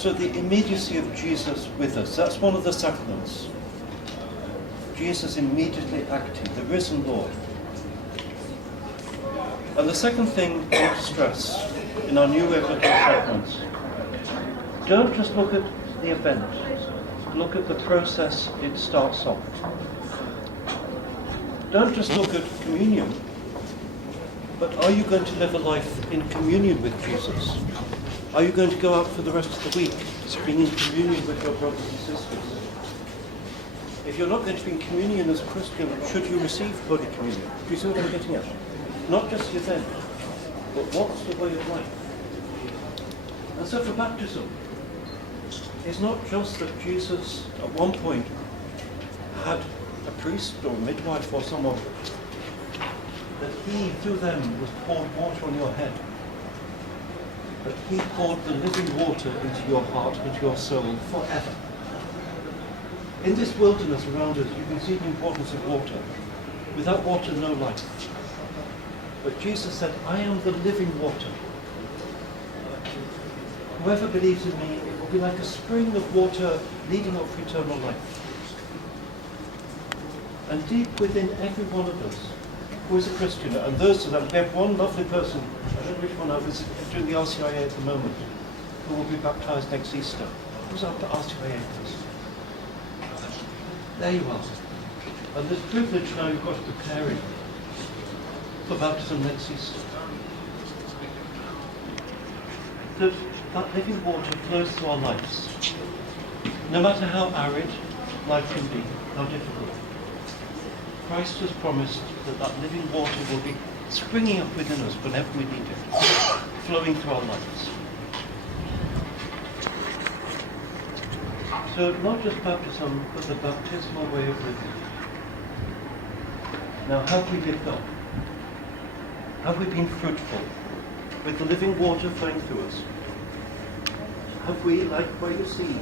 So the immediacy of Jesus with us, that's one of the sacraments. Jesus immediately acting, the risen Lord. And the second thing I want to stress in our new Evangelical sacraments, don't just look at the event, look at the process it starts off. Don't just look at communion, but are you going to live a life in communion with Jesus? Are you going to go out for the rest of the week being in communion with your brothers and sisters? If you're not going to be in communion as a Christian, should you receive Holy Communion? Do you see what I'm getting at? Not just the event, but what's the way of life? And so for baptism, it's not just that Jesus at one point had a priest or a midwife or someone, that he, through them, was poured water on your head. But he poured the living water into your heart, into your soul, forever. In this wilderness around us, you can see the importance of water. Without water, no life. But Jesus said, I am the living water. Whoever believes in me, it will be like a spring of water leading up to eternal life. And deep within every one of us, who is a Christian, and those of them, we have one lovely person, I don't know which one I was doing the RCIA at the moment, who will be baptized next Easter. Who's our RCIA person? There you are. And this privilege now you've got to prepare him for baptism next Easter. That living water flows through our lives. No matter how arid life can be, how difficult. Christ has promised that that living water will be springing up within us whenever we need it, flowing through our lives. So not just baptism, but the baptismal way of living. Now, have we lived up? Have we been fruitful with the living water flowing through us? Have we, like where you see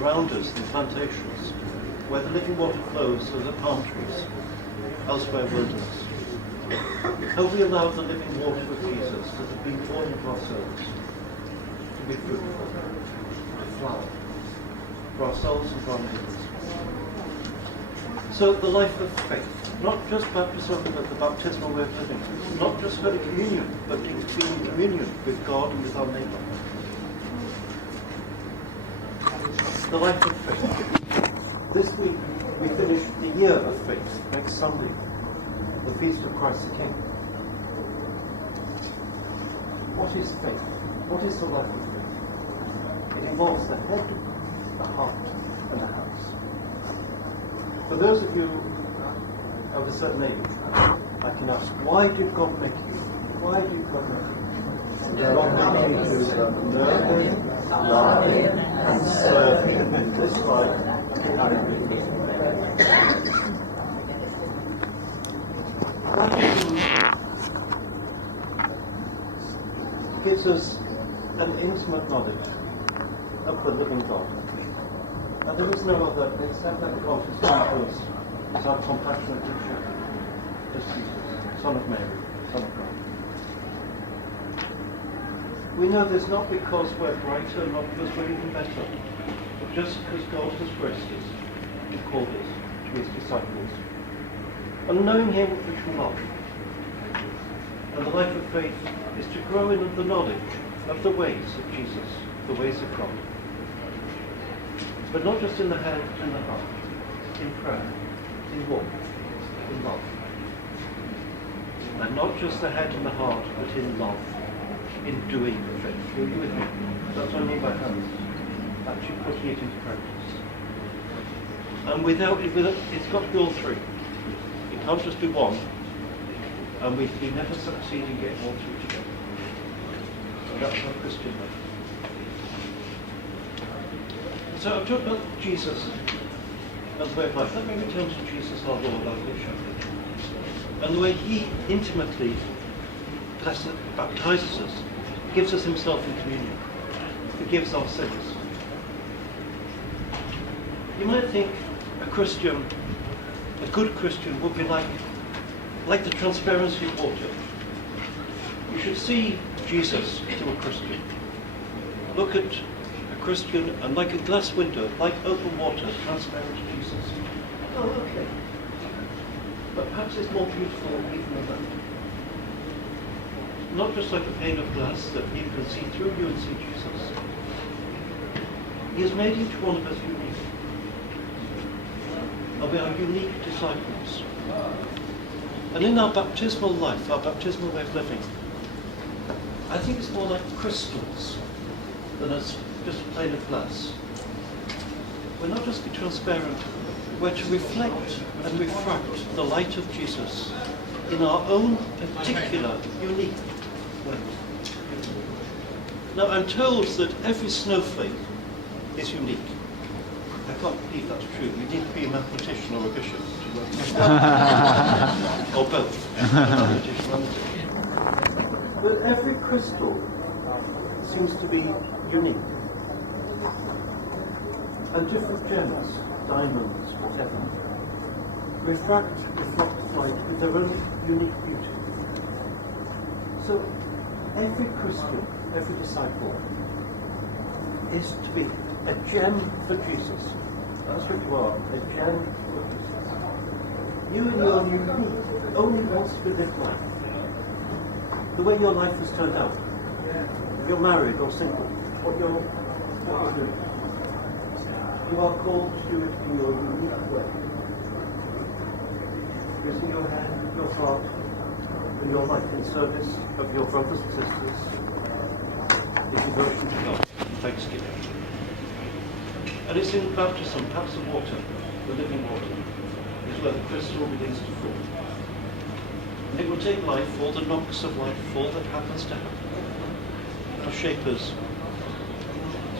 around us, the plantations, where the living water flows through the palm trees, elsewhere wilderness? Have we allowed the living water of Jesus that has been poured into our souls to be fruitful, to flower, for ourselves and for our neighbours? So the life of faith, not just baptism, but the baptismal way of living, not just Holy Communion, but being in communion with God and with our neighbour. The life of faith. This week we finish the year of faith, next Sunday, the Feast of Christ the King. What is faith? What is the life of faith? It involves the head, the heart, and the house. For those of you of a certain age, I can ask, why did God make you? Why did God make you? God made you to know Him, love Him, and serve Him in this life and in the gives us an intimate knowledge of the living God. And there is no other except that God who speaks to us is our compassionate teacher, as Jesus, Son of Mary, Son of God. We know this not because we're brighter, not because we're even better, but just because God has graced us and called us to His disciples. And knowing Him which we love. And the life of faith is to grow in the knowledge of the ways of Jesus, the ways of God. But not just in the head and the heart, in prayer, in walk, in love. And not just the head and the heart, but in love, in doing the faith. Are you with me? That's what I mean by hands. Actually putting it into practice. And without it, it's got to be all three. It can't just be one. And we never succeed in getting all three together. And that's our Christian life. So I've talked about Jesus as the way of life. Let me return to Jesus our Lord, our good shepherd. And the way He intimately baptizes us, gives us Himself in communion, forgives our sins. You might think a Christian, a good Christian, would be like the transparency of water. You should see Jesus through a Christian. Look at a Christian and like a glass window, like open water, transparent to Jesus. Oh, okay. But perhaps it's more beautiful even than that. Not just like a pane of glass that you can see through you and see Jesus. He has made each one of us unique. And we are unique disciples. And in our baptismal life, our baptismal way of living, I think it's more like crystals than as just a pane of glass. We're not just to be transparent, we're to reflect and refract the light of Jesus in our own particular, unique way. Now, I'm told that every snowflake is unique. I can't believe that's true. You need to be a mathematician or a bishop to work it out. Or both. Mathematician and a bishop. But every crystal seems to be unique. And different gems, diamonds, whatever, refract light with their own unique beauty. So every Christian, every disciple, is to be a gem for Jesus. That's what you are, a gem for Jesus. You and your unique, only wants to live life. The way your life has turned out. If you're married or single, what you're doing. You are called to do it in your unique way. Using your hand, your heart, and your life in service of your brothers and sisters. In devotion to God, in thanksgiving. And it's in baptism, perhaps the water, the living water, is where the crystal begins to form. And it will take life, all the knocks of life, all that happens to happen, to shape us,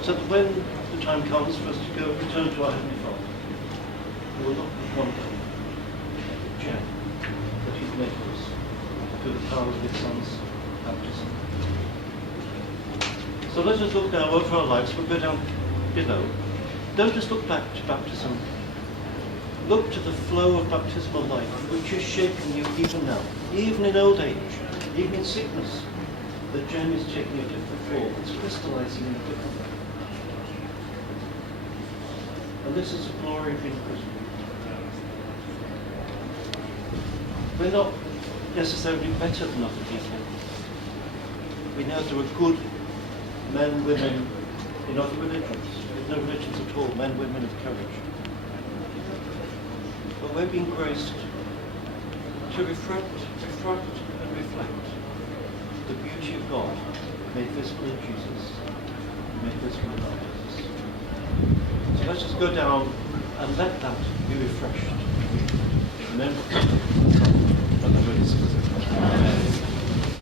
so that when the time comes for us to go return to our Heavenly Father, we will not be one gem that He's made for us through the power of His Son's baptism. So let us look now over our lives. We'll go down below. Don't just look back to baptism. Look to the flow of baptismal life, which is shaping you even now, even in old age, even in sickness. The gem is taking a different form. It's crystallizing in a different way. And this is the glory of being Christian. We're not necessarily better than other people. We know there are good men, women in other religions. There's no religions at all, men, women of courage. But we're being graced to refract and reflect the beauty of God made visible in Jesus, made visible in our lives. So let's just go down and let that be refreshed. Amen.